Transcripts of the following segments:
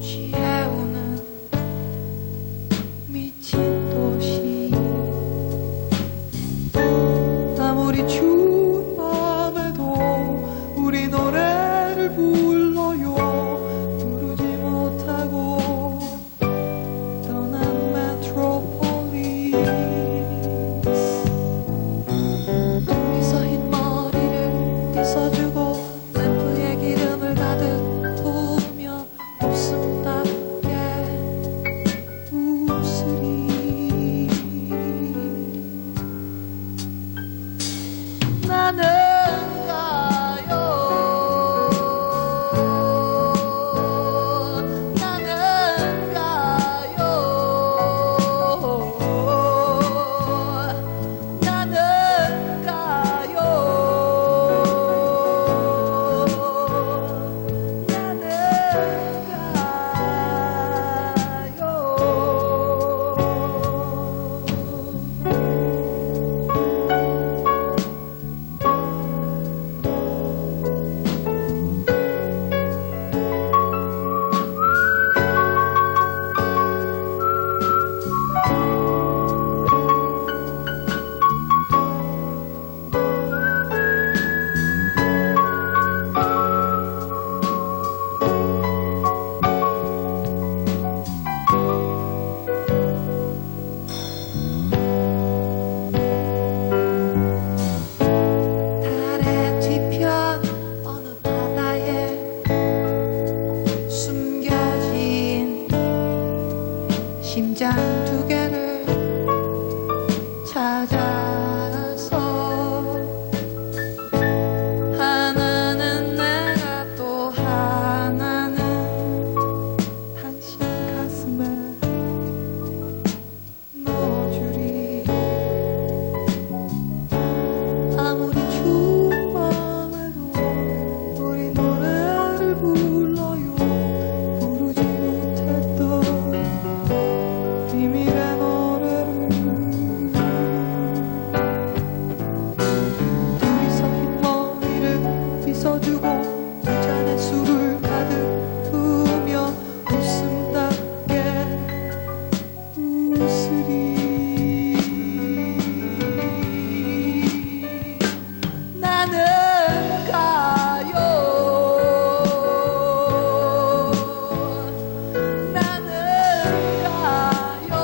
취해오는 미친 도시 아무리 추운 밤에도 우리 노래를 불러요 부르지 못하고 떠난 메트로폴리스 둘이서 흰 머리를 빗어주고 램프에 기름을 가득 부으며 웃음답게 웃으리 나는 가요 나는 가요 나는 가요 달의 뒤편 어느 바다에 숨겨진 심장 두 개를 찾아서 하나는 내가 또 하나는 당신 가슴에 넣어주리 아무리 추운 밤에도 우리 노래를 불러요 부르지 못했던 비밀의 노래를 둘이서 흰 머리를 빗어주고 두 잔의 술을 가득 부으며 웃음답게 웃으리 나는 가요 나는 가요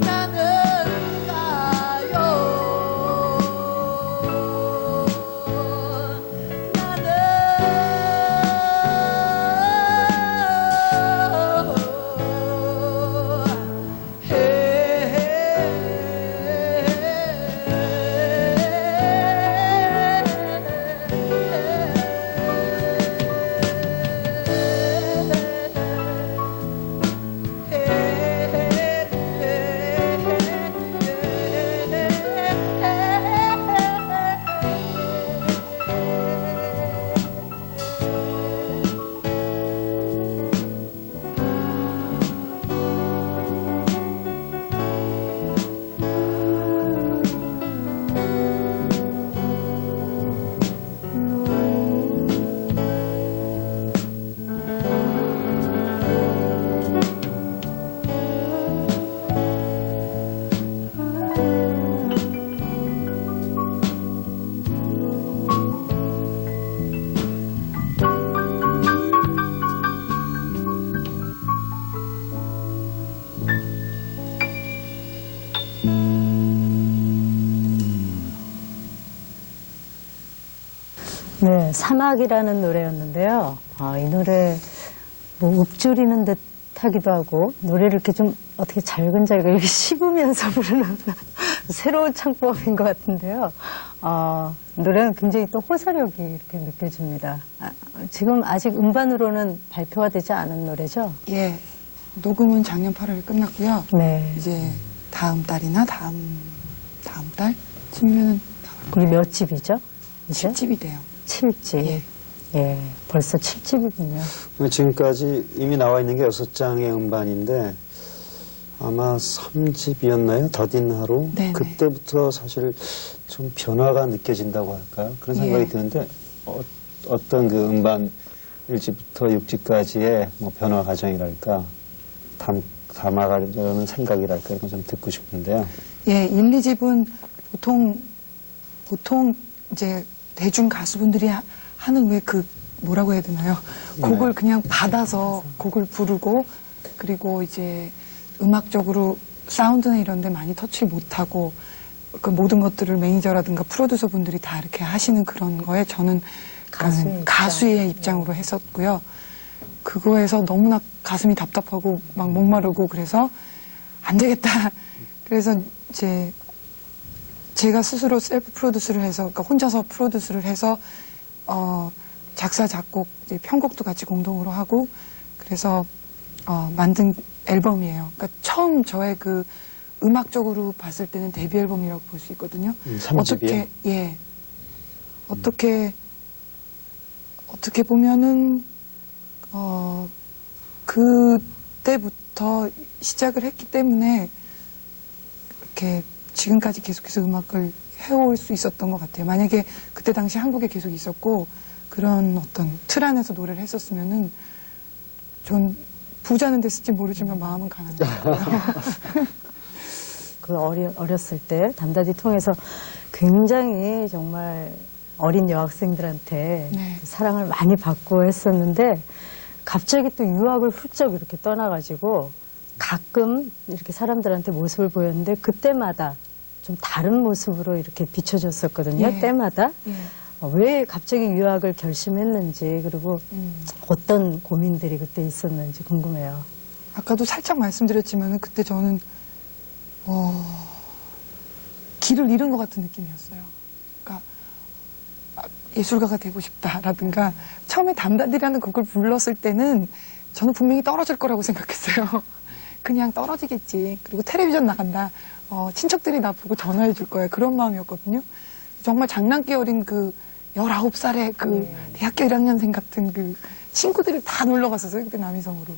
나는 네, 사막이라는 노래였는데요. 이 노래 뭐 읊조리는 듯 하기도 하고 노래를 이렇게 좀 어떻게 잘근잘근 이렇게 씹으면서 부르는 새로운 창법인 것 같은데요. 노래는 굉장히 또 호소력이 이렇게 느껴집니다. 지금 아직 음반으로는 발표가 되지 않은 노래죠? 예, 녹음은 작년 8월에 끝났고요. 네. 이제 다음 달이나 다음 달쯤이면 이게 몇 집이죠? 이제? 10집이 돼요. 7집. 예. 예, 벌써 7집이군요. 지금까지 이미 나와 있는 게 6장의 음반인데 아마 3집이었나요? 더딘 하루? 네네. 그때부터 사실 좀 변화가 느껴진다고 할까요? 그런 생각이 예. 드는데 어떤 그 음반 1집부터 6집까지의 뭐 변화 과정이랄까 담아가려는 생각이랄까 이런 거 좀 듣고 싶은데요. 예, 1, 2집은 보통 이제 대중 가수분들이 하는 왜 그 뭐라고 해야 되나요? 곡을 그냥 받아서 곡을 부르고 그리고 이제 음악적으로 사운드나 이런 데 많이 터치를 못하고 그 모든 것들을 매니저라든가 프로듀서 분들이 다 이렇게 하시는 그런 거에 저는 가수의 입장으로 했었고요. 그거에서 너무나 가슴이 답답하고 막 목마르고 그래서 안 되겠다. 그래서 이제 제가 스스로 셀프 프로듀스를 해서 그러니까 혼자서 프로듀스를 해서 작사 작곡 이제 편곡도 같이 공동으로 하고 그래서 만든 앨범이에요. 그러니까 처음 저의 그 음악적으로 봤을 때는 데뷔 앨범이라고 볼 수 있거든요. 3집이요? 어떻게 보면은 그때부터 시작을 했기 때문에 이렇게 지금까지 계속해서 음악을 해올 수 있었던 것 같아요. 만약에 그때 당시 한국에 계속 있었고 그런 어떤 틀 안에서 노래를 했었으면은 전 부자는 됐을지 모르지만 마음은 가난했고요. 그 어렸을 때 담다디 통해서 굉장히 정말 어린 여학생들한테 네. 사랑을 많이 받고 했었는데 갑자기 또 유학을 훌쩍 이렇게 떠나가지고 가끔 이렇게 사람들한테 모습을 보였는데 그때마다 좀 다른 모습으로 이렇게 비춰줬었거든요. 예. 때마다. 예. 왜 갑자기 유학을 결심했는지 그리고 어떤 고민들이 그때 있었는지 궁금해요. 아까도 살짝 말씀드렸지만 그때 저는 길을 잃은 것 같은 느낌이었어요. 그러니까 예술가가 되고 싶다라든가 처음에 담다디라는 곡을 불렀을 때는 저는 분명히 떨어질 거라고 생각했어요. 그냥 떨어지겠지. 그리고 텔레비전 나간다. 친척들이 나 보고 전화해 줄 거야. 그런 마음이었거든요. 정말 장난기 어린 그 19살의 그 대학교 1학년생 같은 그 친구들이 다 놀러 갔었어요. 그때 남이섬으로.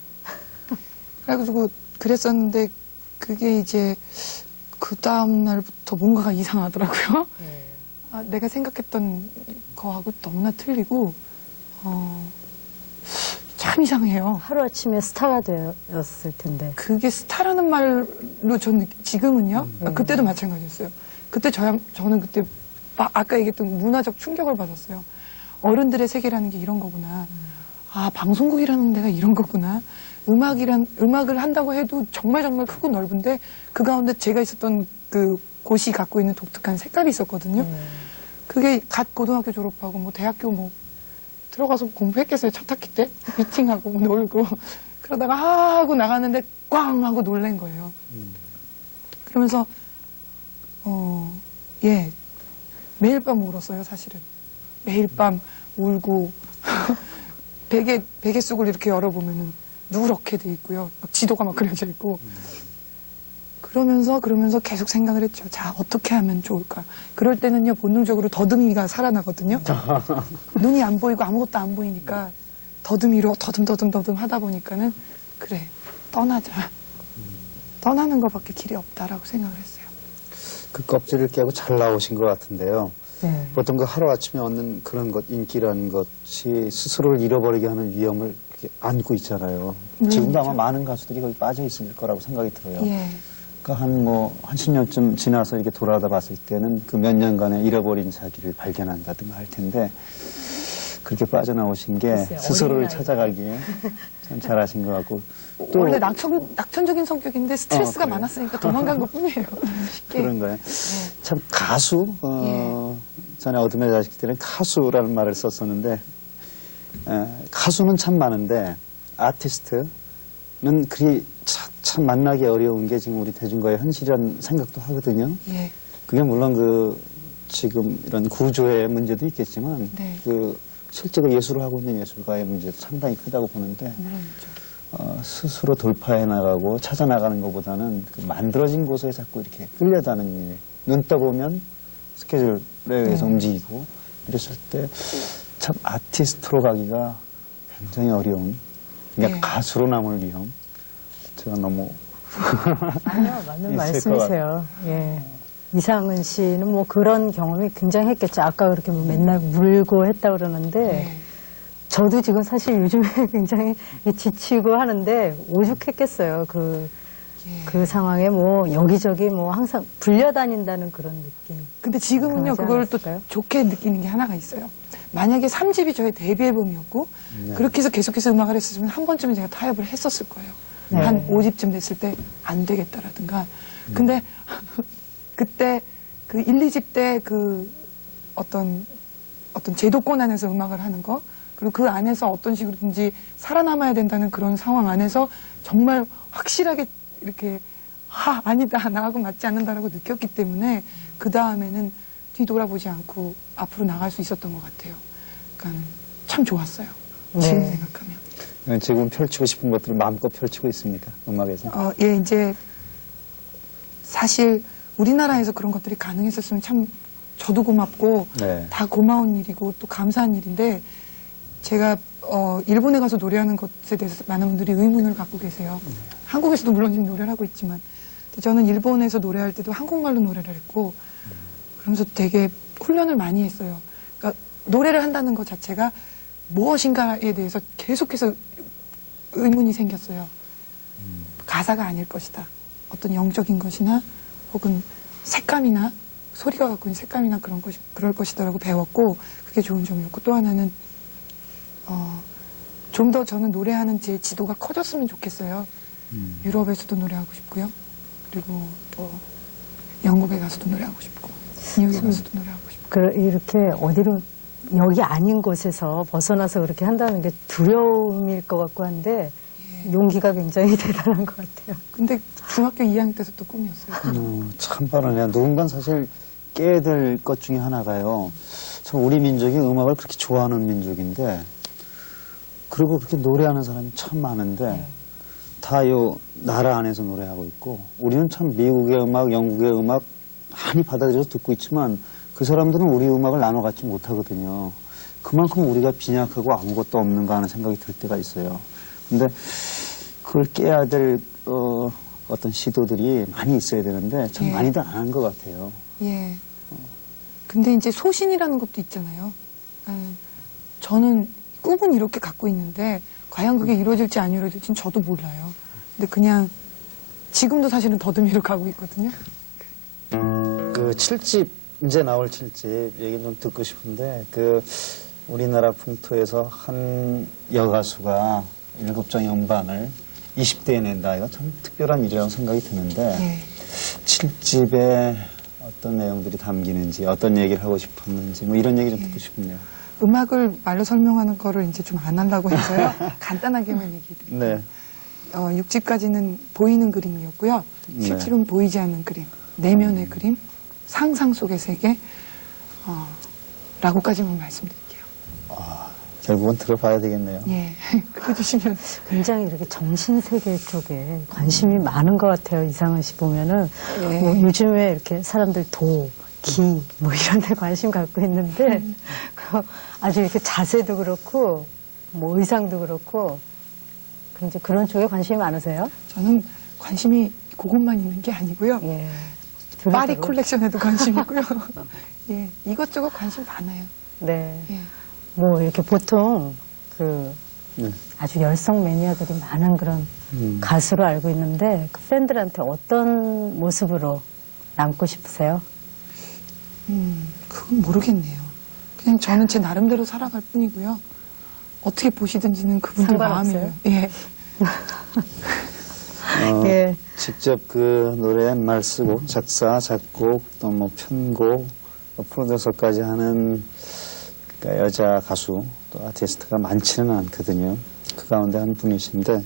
그래가지고 그랬었는데 그게 이제 그 다음 날부터 뭔가가 이상하더라고요. 내가 생각했던 거하고 너무나 틀리고 참 이상해요. 하루아침에 스타가 되었을 텐데. 그게 스타라는 말로 전 지금은요. 그때도 마찬가지였어요. 그때 저는 그때 아까 얘기했던 문화적 충격을 받았어요. 어른들의 세계라는 게 이런 거구나. 아, 방송국이라는 데가 이런 거구나. 음악을 한다고 해도 정말 크고 넓은데 그 가운데 제가 있었던 그 곳이 갖고 있는 독특한 색깔이 있었거든요. 그게 갓 고등학교 졸업하고 뭐 대학교 뭐 들어가서 공부했겠어요. 첫 학기 때 미팅하고 놀고 그러다가 하고 나갔는데 꽝 하고 놀란 거예요. 그러면서 매일 밤 울었어요. 사실은 매일 밤 울고 베개 속을 이렇게 열어보면은 누렇게 돼 있고요. 막 지도가 막 그려져 있고 그러면서 계속 생각을 했죠. 자, 어떻게 하면 좋을까? 그럴 때는요, 본능적으로 더듬이가 살아나거든요. 눈이 안 보이고 아무것도 안 보이니까 더듬이로 더듬 하다 보니까는 그래, 떠나자. 떠나는 것밖에 길이 없다라고 생각을 했어요. 그 껍질을 깨고 잘 나오신 것 같은데요. 네. 보통 그 하루아침에 얻는 그런 것, 인기라는 것이 스스로를 잃어버리게 하는 위험을 이렇게 안고 있잖아요. 지금도 아마 많은 가수들이 거기 빠져 있을 거라고 생각이 들어요. 예. 그러니까 한 10년쯤 지나서 이렇게 돌아다 봤을 때는 그 몇 년간의 잃어버린 자기를 발견한다든가 할 텐데 그렇게 빠져나오신 게 글쎄요, 스스로를 어린아이. 찾아가기에 참 잘하신 것 같고 또 원래 낙천적인 성격인데 스트레스가 그래요? 많았으니까 도망간 것 뿐이에요. 쉽게. 그런가요? 참 가수 전에 어둠의 자식 때는 가수라는 말을 썼었는데 가수는 참 많은데 아티스트는 그리 참 만나기 어려운 게 지금 우리 대중가의 현실이라는 생각도 하거든요. 예. 그게 물론 지금 이런 구조의 문제도 있겠지만 네. 실제로 예술을 하고 있는 예술가의 문제도 상당히 크다고 보는데 물론이죠. 스스로 돌파해 나가고 찾아 나가는 것보다는 그 만들어진 곳에 자꾸 이렇게 끌려다는 일. 눈 떠보면 스케줄에 의해서 움직이고 이랬을 때 참 아티스트로 가기가 굉장히 어려운 그러니까 네. 가수로 남을 위험 제가 너무 아니요, 맞는 있을 말씀이세요. 예. 이상은 씨는 뭐 그런 경험이 굉장히 했겠죠. 아까 그렇게 뭐 맨날 물고 했다 그러는데, 네. 저도 지금 사실 요즘에 굉장히 지치고 하는데 오죽했겠어요. 예. 그 상황에 뭐 여기저기 뭐 항상 불려다닌다는 그런 느낌. 근데 지금은요, 강하지 그걸 또 않았을까요? 좋게 느끼는 게 하나가 있어요. 만약에 3집이 저의 데뷔 앨범이었고, 그렇게 해서 계속해서 음악을 했었으면 한 번쯤은 제가 타협을 했었을 거예요. 네. 한 5집쯤 됐을 때 안 되겠다라든가. 근데 그때 그 1, 2집 때 그 어떤 제도권 안에서 음악을 하는 거, 그리고 그 안에서 어떤 식으로든지 살아남아야 된다는 그런 상황 안에서 정말 확실하게 이렇게 아니다, 나하고 맞지 않는다라고 느꼈기 때문에 그 다음에는 뒤돌아보지 않고 앞으로 나갈 수 있었던 것 같아요. 그러니까 참 좋았어요. 지금 네. 생각하면. 지금 펼치고 싶은 것들을 마음껏 펼치고 있습니까? 음악에서? 예, 이제 사실 우리나라에서 그런 것들이 가능했었으면 참 저도 고맙고 네. 다 고마운 일이고 또 감사한 일인데 제가 일본에 가서 노래하는 것에 대해서 많은 분들이 의문을 갖고 계세요. 한국에서도 물론 지금 노래를 하고 있지만 근데 저는 일본에서 노래할 때도 한국말로 노래를 했고 그러면서 되게 훈련을 많이 했어요. 그러니까 노래를 한다는 것 자체가 무엇인가에 대해서 계속해서 의문이 생겼어요. 가사가 아닐 것이다. 어떤 영적인 것이나 혹은 색감이나 소리가 갖고 있는 색감이나 그럴 것이다라고 배웠고 그게 좋은 점이었고 또 하나는 좀 더 저는 노래하는 제 지도가 커졌으면 좋겠어요. 유럽에서도 노래하고 싶고요. 그리고 또 영국에 가서도 노래하고 싶고 뉴욕에 가서도 노래하고 싶고. 이렇게 어디로 여기 아닌 곳에서 벗어나서 그렇게 한다는 게 두려움일 것 같고 한데 용기가 굉장히 대단한 것 같아요. 근데 중학교 2학년 때부터 꿈이었어요. 참 빠르네요. 누군가 사실 깨야 될 것 중에 하나가요. 참 우리 민족이 음악을 그렇게 좋아하는 민족인데 그리고 그렇게 노래하는 사람이 참 많은데 다 요 나라 안에서 노래하고 있고 우리는 참 미국의 음악, 영국의 음악 많이 받아들여서 듣고 있지만 그 사람들은 우리 음악을 나눠 갖지 못하거든요. 그만큼 우리가 빈약하고 아무것도 없는가 하는 생각이 들 때가 있어요. 근데 그걸 깨야 될 어떤 시도들이 많이 있어야 되는데 참 예. 많이들 안 한 것 같아요. 예. 근데 이제 소신이라는 것도 있잖아요. 저는 꿈은 이렇게 갖고 있는데 과연 그게 이루어질지 안 이루어질지는 저도 몰라요. 근데 그냥 지금도 사실은 더듬이로 가고 있거든요. 그 7집 이제 나올 7집 얘기 좀 듣고 싶은데 그 우리나라 풍토에서 한 여가수가 7장의 음반을 20대에 낸다. 이거 참 특별한 일이라고 생각이 드는데 예. 7집에 어떤 내용들이 담기는지 어떤 얘기를 하고 싶었는지 뭐 이런 얘기 좀 듣고 싶네요. 음악을 말로 설명하는 거를 이제 좀 안 하려고 해서요. 간단하게만 얘기해 드릴게요. 네. 6집까지는 보이는 그림이었고요. 네. 7집은 보이지 않는 그림, 내면의 그림, 상상 속의 세계, 라고까지만 말씀드릴게요. 결국은 들어봐야 되겠네요. 예. 그래주시면. 굉장히 이렇게 정신세계 쪽에 관심이 많은 것 같아요. 이상은 씨 보면은. 예. 뭐 요즘에 이렇게 사람들 기, 뭐 이런 데 관심 갖고 있는데, 아주 이렇게 자세도 그렇고, 뭐 의상도 그렇고, 굉장히 그런 쪽에 관심이 많으세요? 저는 관심이 그것만 있는 게 아니고요. 예. 파리 두루두루. 콜렉션에도 관심 있고요. 예. 이것저것 관심 많아요. 네. 예. 뭐 이렇게 보통 네. 아주 열성 매니아들이 많은 그런 가수로 알고 있는데 그 팬들한테 어떤 모습으로 남고 싶으세요? 그건 모르겠네요. 그냥 저는 제 나름대로 살아갈 뿐이고요. 어떻게 보시든지는 그분들 상관없어요? 마음이에요. 예. 예. 직접 그 노래에 말 쓰고 작사, 작곡, 또 뭐 편곡, 또 프로듀서까지 하는 그러니까 여자 가수 또 아티스트가 많지는 않거든요. 그 가운데 한 분이신데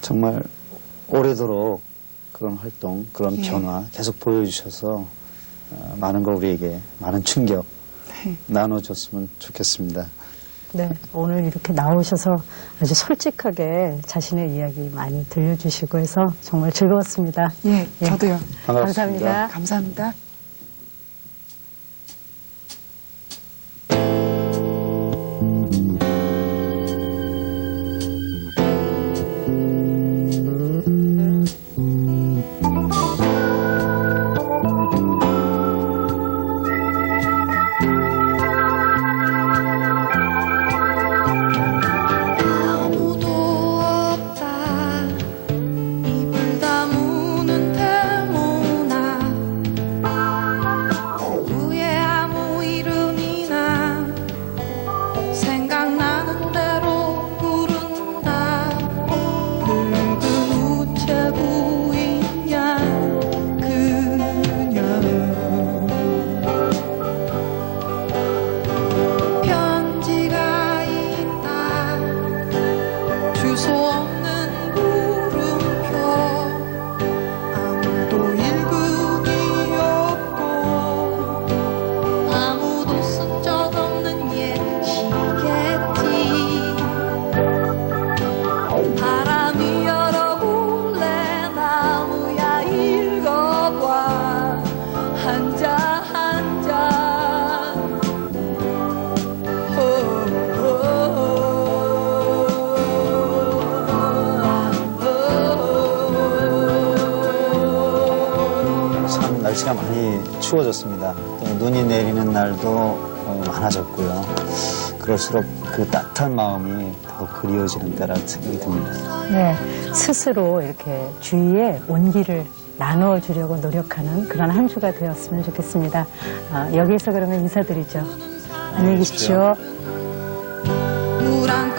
정말 오래도록 그런 활동, 그런 예. 변화 계속 보여주셔서 많은 걸 우리에게 많은 충격 네. 나눠줬으면 좋겠습니다. 네, 오늘 이렇게 나오셔서 아주 솔직하게 자신의 이야기 많이 들려주시고 해서 정말 즐거웠습니다. 예, 예. 저도요. 감사합니다. 감사합니다. 추워졌습니다. 또 눈이 내리는 날도 많아졌고요. 그럴수록 그 따뜻한 마음이 더 그리워지는 때라는 생각이 듭니다. 네, 스스로 이렇게 주위에 온기를 나눠주려고 노력하는 그런 한 주가 되었으면 좋겠습니다. 여기서 그러면 인사드리죠. 안녕히 계십시오. 물 한